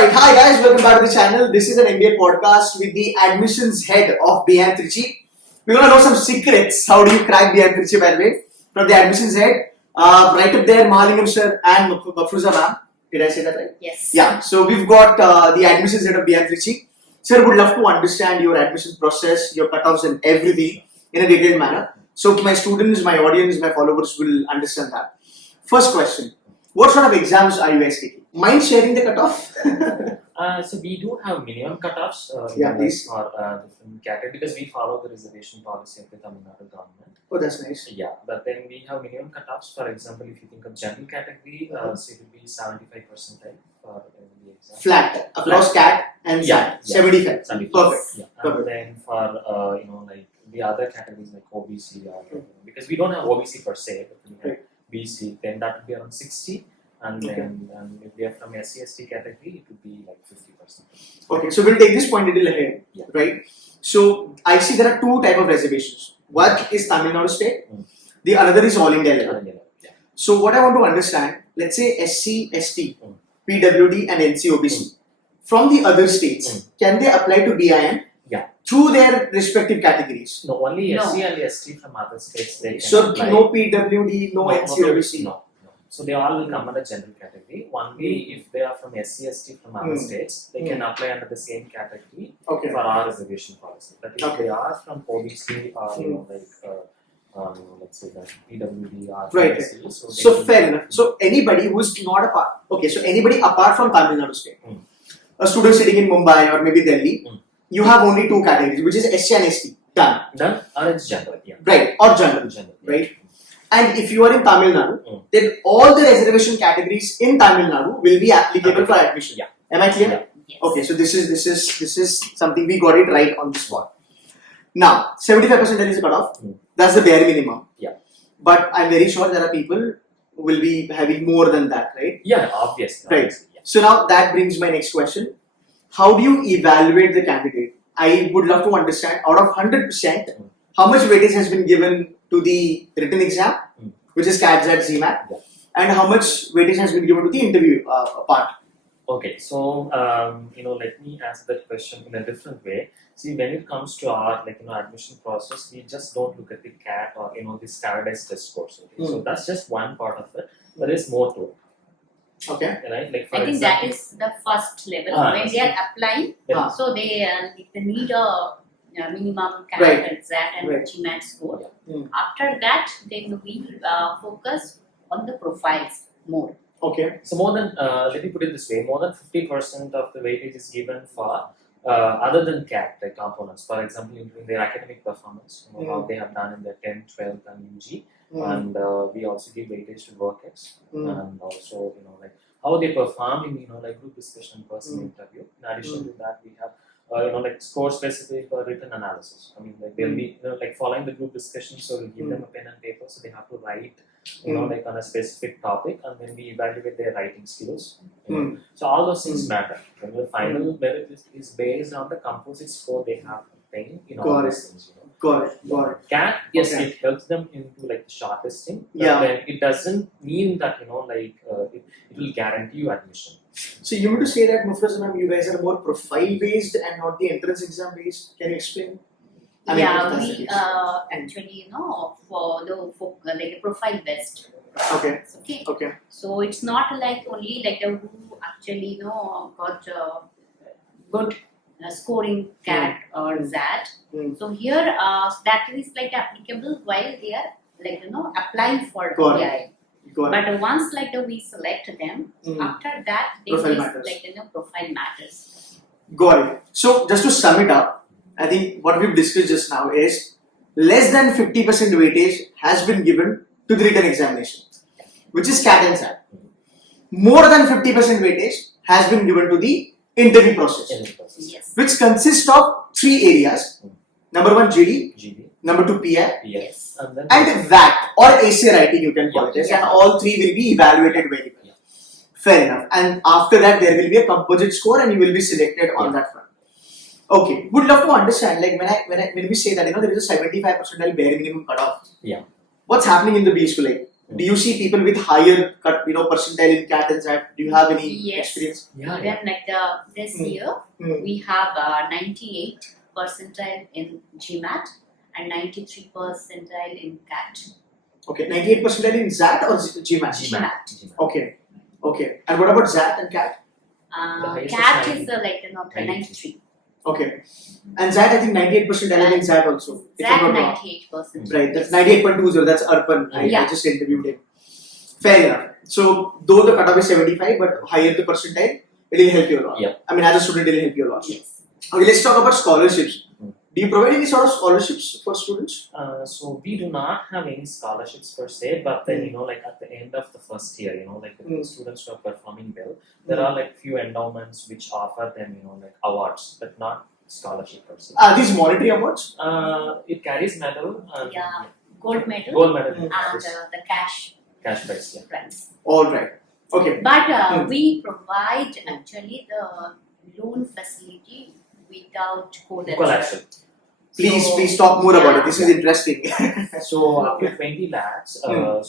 Alright, hi guys, welcome back to the channel. This is an MBA podcast with the admissions head of BIM Trichy. We're gonna know some secrets. How do you crack BIM Trichy, by the way? From the admissions head, right up there, Mahalingam sir and Mafruza ma'am. Did I say that right? Yes. Yeah, so we've got the admissions head of BIM Trichy. Sir, would love to understand your admission process, your cutoffs and everything in a detailed manner. So my students, my audience, my followers will understand that. First question, what sort of exams are you guys taking? Mind sharing the cutoff? So we do have minimum cutoffs please. for different categories because we follow the reservation policy of the Tamil Nadu government. Oh, that's nice. Yeah, but then we have minimum cutoffs. For example, if you think of general category, so it will be 75 percentile for the exam. Flat, across CAT and SAT, 75. 75. Perfect. Yeah. Perfect. And then for like the other categories like OBC or because we don't have OBC per se, but we have BC, then that would be around 60. And then if we are from SC/ST category, it would be like 50%. Okay, so we'll take this point a little ahead, right? So I see there are two type of reservations. One is Tamil Nadu state, the other is all India level. So what I want to understand, let's say SC/ST, PWD and NC/OBC from the other states, can they apply to BIM? Yeah. Through their respective categories? No, only SC and ST from other states they can So apply. no PWD, no NC/OBC? No. So they all will come under general category. Only if they are from SC/ST from other states, they can apply under the same category for our reservation policy. That is, if they are from OBC or let's say the PWD or NC, so fair enough. So anybody who's not a part, so anybody apart from Tamil Nadu state, a student sitting in Mumbai or maybe Delhi, you have only two categories, which is SC and ST. Done. Or it's general. Yeah. Right. Or general. Right. And if you are in Tamil Nadu, then all the reservation categories in Tamil Nadu will be applicable for admission. Yeah. Am I clear? Yeah. Yes. Okay, so this is something we got it right on the spot. Now, 75% is the cutoff. That's the bare minimum. Yeah. But I'm very sure there are people who will be having more than that, right? Yeah, obviously. Right. Yeah. So now that brings my next question. How do you evaluate the candidate? I would love to understand out of 100%, how much weightage has been given to the written exam, which is CAT, SAT, GMAT, and how much weightage has been given to the interview part? Okay, so let me answer that question in a different way. See, when it comes to our admission process, we just don't look at the CAT or the standardized test scores. Okay? So that's just one part of it. There is more to it. Okay. Right? Like for I think example, that is the first level when they are applying. So they need a minimum CAT and SAT and GMAT score. After that, then we focus on the profiles more. Okay. So more than let me put it this way: more than 50% of the weightage is given for other than CAT, like components. For example, including their academic performance, how they have done in their 10th, 12th, and UG. And we also give weightage to workers and also how they perform in group discussion, personal interview. In addition to that, we have score specific written analysis. I mean, they'll be following the group discussion, so we'll give them a pen and paper, so they have to write on a specific topic, and then we evaluate their writing skills. So all those things matter. And the final merit is based on the composite score they have obtained in all those things. Got it. CAT, yes, it helps them into the shortlisting. But then it doesn't mean that it will guarantee you admission. So you mean to say that, Mufraz ma'am, you guys are more profile based and not the entrance exam based? Can you explain? We actually for profile based. Okay. So it's not like only who actually got good scoring CAT or SAT. So here that is applicable while they are applying for BI. But once we select them, after that profile matters. Got it. So just to sum it up, I think what we've discussed just now is less than 50% weightage has been given to the written examination, which is CAT and SAT. More than 50% weightage has been given to the interview process, Yes. which consists of three areas. Number one, GD. Number two, PI. Yes. And VAT or AC writing, you can call it as, and all three will be evaluated very well. Fair enough. And after that, there will be a composite score, and you will be selected on that front. Okay, would love to understand. When we say that there is a 75% bare minimum cutoff. Yeah. What's happening in the B school? Do you see people with higher cut, percentile in CAT and SAT? Do you have any Yes. experience? Yeah, Even yeah. like this year, Hmm. we have 98 percentile in GMAT and 93 percentile in CAT. Okay, 98 percentile in SAT or GMAT? GMAT. Okay, okay. And what about SAT and CAT? highest is CAT 90. is like 93. Okay. And SAT, I think 98 percentile in SAT also. If I'm That not wrong. 98%. Right, that's 98.20, that's Arpan. I Yeah. just interviewed him. Fair enough. So, though the cutoff is 75, but higher the percentile, it will help you a lot. Yeah. I mean, as a student, it will help you a lot. Yes. Okay, let's talk about scholarships. Hmm. Do you provide any sort of scholarships for students? So we do not have any scholarships per se, but then like at the end of the first year, like the students who are performing well, there are like few endowments which offer them like awards, but not scholarship per se. Are these monetary awards? It carries medal and Yeah. Gold medal gold medal Mm. it and carries the cash cash prize. Yeah. prize. Alright. Okay. But Hmm. we provide actually the loan facility without collateral. Collateral. Please talk more about it. This is interesting. So up to 20 lakhs,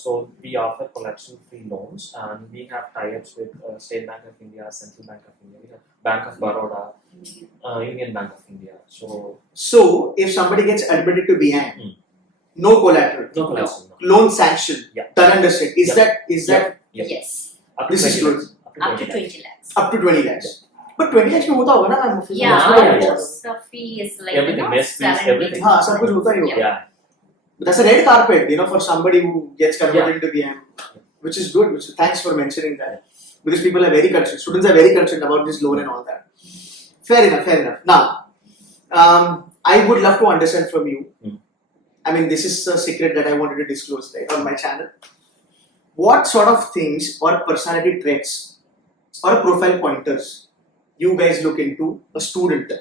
so we offer collection-free loans, and we have tie-ups with State Bank of India, Central Bank of India, we have Bank of Baroda, Union Bank of India. So, if somebody gets admitted to BIM, Hmm. no collateral, No collateral. No. loan sanction, Yeah. done and dusted. Is Yep. that Yep. Yes. Up to This is 20 good. lakhs. Up to 20 lakhs. up to 20 lakhs? But 20 lakhs में होता होगा ना ma'am? Yeah, Yeah, yeah. most of fee is like Everything, mess fees, 70. everything. हाँ, सब कुछ होता ही होगा. Yeah. But that's a red carpet, for somebody who gets converted into BIM, which is good. So thanks for mentioning that, because people are very concerned. Students are very concerned about this loan and all that. Fair enough. Fair enough. Now, I would love to understand from you. I mean, this is a secret that I wanted to disclose right on my channel. What sort of things or personality traits or profile pointers you guys look into a student,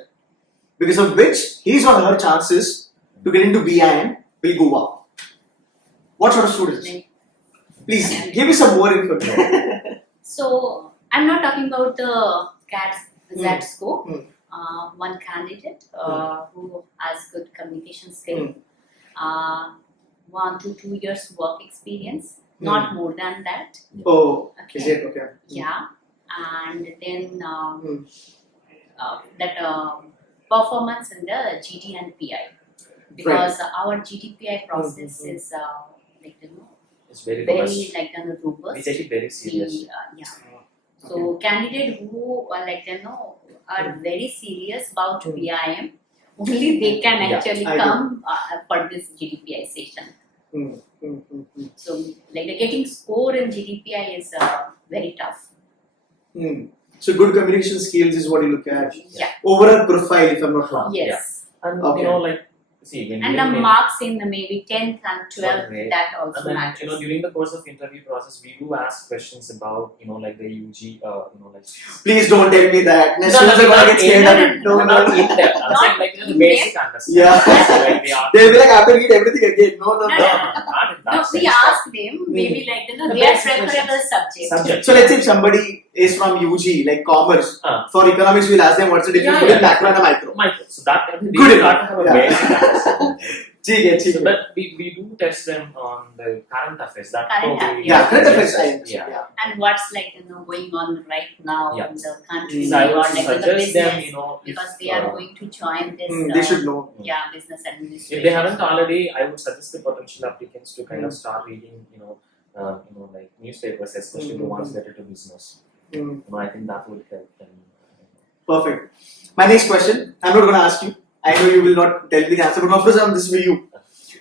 because of which his or her chances to get into BIM will go up? What sort of students? Please give me some more information. So I'm not talking about the CAT score. Hmm. One candidate who has good communication skill, 1 to 2 years work experience, not more than that. Oh, Okay. is it okay? Yeah, and then that performance in the GD and PI, because our GDPI process is It's very very robust. We robust. take it very serious. Yeah. So candidate who are very serious about BIM, only they can Yeah, actually I do. come for this GDPI session. So getting score in GDPI is very tough. So good communication skills is what you look at. Yeah. Overall profile, if I'm not wrong. Yes. And Okay. see, when And we the make- marks in the maybe 10th and 12th, Okay. that and also then, matters. during the course of interview process, we do ask questions about, the UG, Please don't tell me that. No, Students no, are gonna not get scared in- of it. No, no, not no. in depth. I'm Not saying the in basic understanding. Yeah. Like they are. They'll be like, I will read everything again. No, no, No, no. not in that No, we sense. ask them maybe The their basic preferable subject. Subject. So let's say if somebody is from UG, like commerce, for economics, we'll ask them what's the difference Yeah, between yeah. macro and a micro. Micro. So that we Good do enough. not have a Yeah. basic understanding. ठीक है, ठीक So है. but we do test them on the current affairs. That Current probably- affairs. Yeah, current affairs. Yeah. And what's going on right now Yeah. in the country So I or would in the suggest them, business, because they are going to join this. They should know. Business administration. If they haven't already, I would suggest the potential applicants to kind of start reading, like newspapers, especially the ones related to business. I think that would help them. Perfect. My next question, I'm not going to ask you. I know you will not tell me the answer, but of course, this is for you.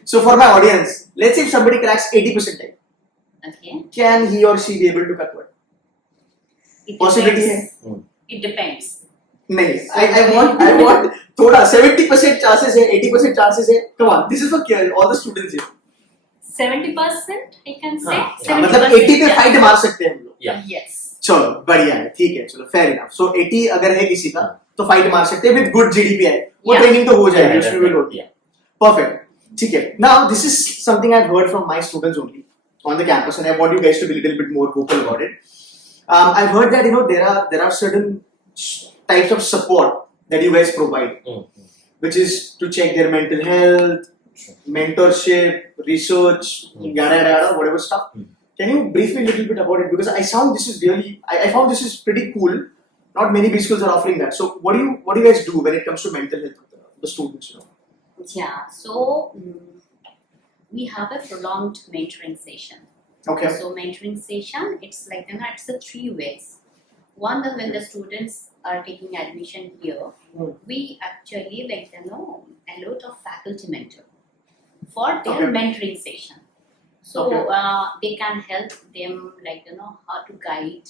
So for my audience, let's say if somebody cracks 80%, Okay. can he or she be able to convert? It Possibility depends. It depends. नहीं, I want थोड़ा 70% chances है, 80% chances है. Come on, this is for all the students here. 70% I can say. हाँ, 70% मतलब 80 पे fight मार सकते हैं हम लोग. Yeah. Yes. चलो बढ़िया है, ठीक है, चलो fair enough. So 80 अगर है किसी का तो फाइट मार सकते हैं with good GDPI. वो Yeah. ट्रेनिंग तो हो जाएगी, Yeah, उसमें भी लोड. yeah. Perfect. ठीक है. Now this is something I've heard from my students only on the campus, and I want you guys to be a little bit more vocal about it. I've heard that there are certain types of support that you guys provide, which is to check their mental health, mentorship, research, yada yada yada, whatever stuff. Can you brief me a little bit about it? Because I found this is pretty cool. Not many B schools are offering that. So what do you guys do when it comes to mental health of the students? Yeah, so we have a prolonged mentoring session. Okay. So mentoring session, it's like it's a 3 ways. One, when the students are taking admission here, we actually a lot of faculty mentor for their mentoring session. So they can help them how to guide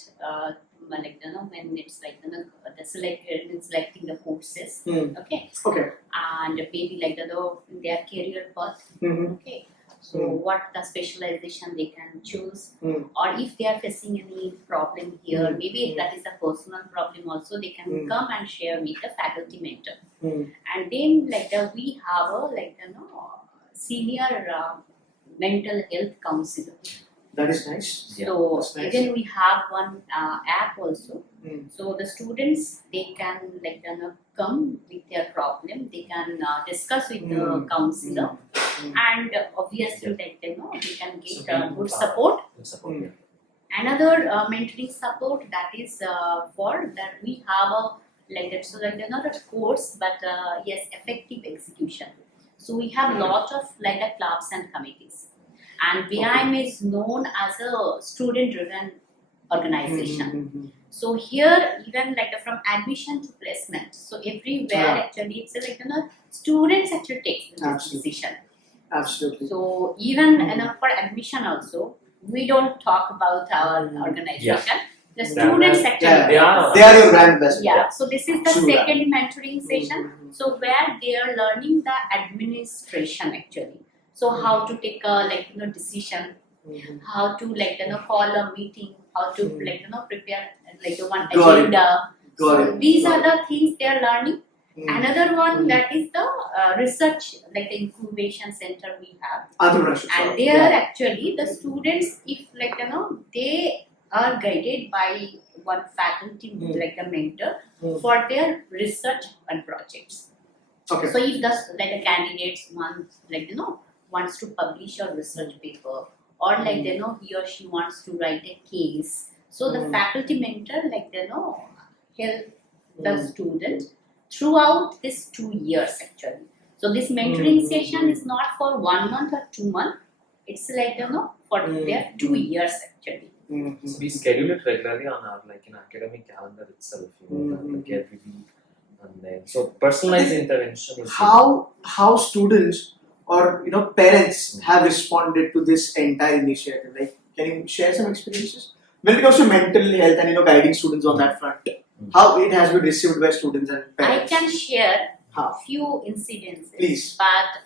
when it's selecting the courses. Okay. And maybe their career path. Okay. So what the specialization they can choose, or if they are facing any problem here, maybe that is a personal problem also, they can come and share with the faculty mentor. And then we have a senior mental health counselor. That is nice. So that's nice. Even we have one app also. So the students, they can come with their problem, they can discuss with the counselor, and obviously they can get good support. Another mentoring support, that is for that we have a course, but yes, effective execution. So we have lot of clubs and committees, and BIM is known as a student-driven organization. So here, even from admission to placement, so everywhere actually it's students actually take the decision. Absolutely. So even for admission also, we don't talk about our organization. The students actually they are your brand ambassador. Yeah. So this is the second mentoring session. So where they are learning the administration actually. So how to take a decision, how to call a meeting, how to prepare one agenda. So these are the things they are learning. Another one, that is the research, the incubation center we have. And there actually the students, if they are guided by one faculty a mentor for their research and projects. So if the candidates wants to publish a research paper, or he or she wants to write a case, so the faculty mentor help the student throughout these 2 years actually. So this mentoring session is not for 1 month or 2 months. It's for their 2 years actually. So we schedule it regularly on our academic calendar itself, every week, and then so personalized intervention is how students or parents have responded to this entire initiative. Can you share some experiences when it comes to mental health and guiding students on that front? How it has been received by students and parents? I can share a few incidents, please, but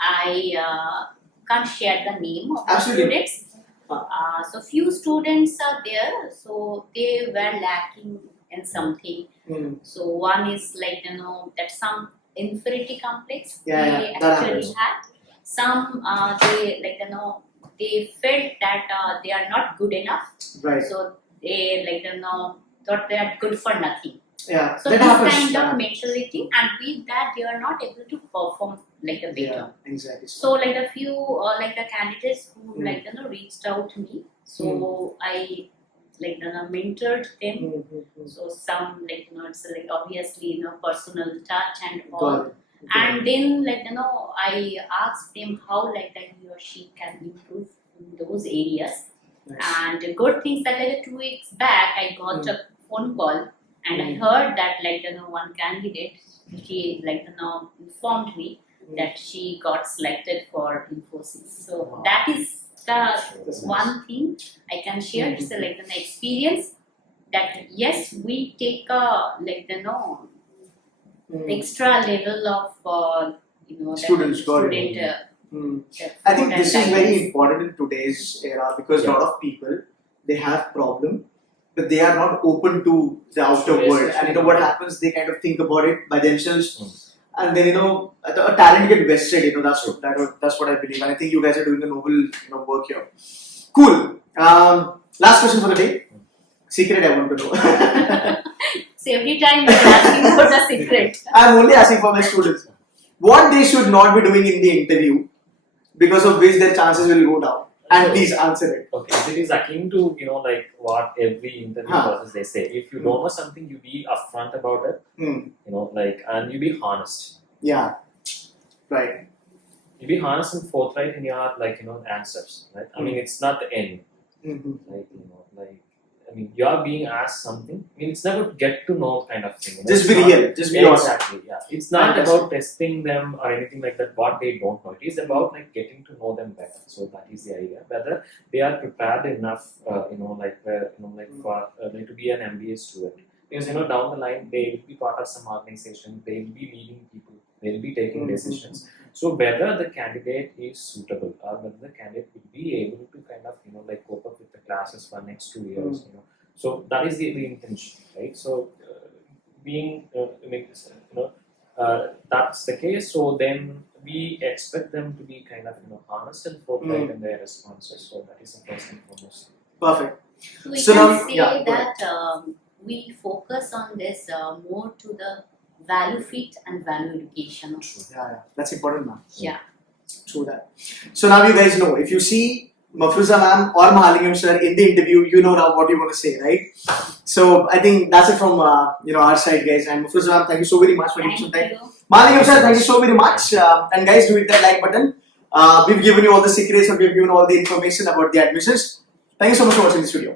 I can't share the name of the students. So few students are there, so they were lacking in something. So one is that some inferiority complex they actually had. Some they they felt that they are not good enough. So they thought they are good for nothing. So this kind of mentality, and with that they are not able to perform better. Exactly. So a few the candidates who reached out to me. So I mentored them. So some it's obviously personal touch and all. And then I asked them how he or she can improve in those areas. And the good things that 2 weeks back I got a phone call, and I heard that one candidate, she informed me that she got selected for Infosys. So that is the one thing I can share. It's an experience that yes, we take a extra level of student. I think this is very important in today's era, because a lot of people, they have problem, but they are not open to the outer world, and what happens, they kind of think about it by themselves, and then a talent get vested. That's what I believe, and I think you guys are doing a noble work here. Cool. Last question for the day. Secret I want to know. So every time you're asking for the secret. I'm only asking for my students. what they should not be doing in the interview, because of which their chances will go down. And please answer it. Okay, if it is akin to, like what every interview process they say. If you don't know something, you be upfront about it. And you be honest. Yeah. Right. You be honest and forthright in your answers, right? I mean, it's not the end. You are being asked something. I mean, it's never get to know kind of thing. Just be real. Just be honest. Exactly. Yeah. It's not about testing them or anything like that. What they don't know. It is about getting to know them better. So that is the idea. Whether they are prepared enough, for to be an MBA student. Because down the line they will be part of some organization. They will be leading people. They will be taking decisions. So whether the candidate is suitable or whether the candidate will be able to kind of cope up with the classes for next 2 years, So that is the intention, right? So that's the case. So then we expect them to be kind of honest and forthright in their responses. So that is the first and foremost. Perfect. So we can say that we focus on this more to the value fit and value education. Yeah, that's important, ma'am. Yeah. True that. So now you guys know, if you see Mafruza ma'am or Mahalingam sir in the interview, you know now what you want to say, right? So I think that's it from our side, guys. And Mafruza ma'am, thank you so very much for taking some time. Mahalingam sir, thank you so very much. And guys, do hit that like button. We've given you all the secrets and we've given all the information about the admissions. Thank you so much for watching this video.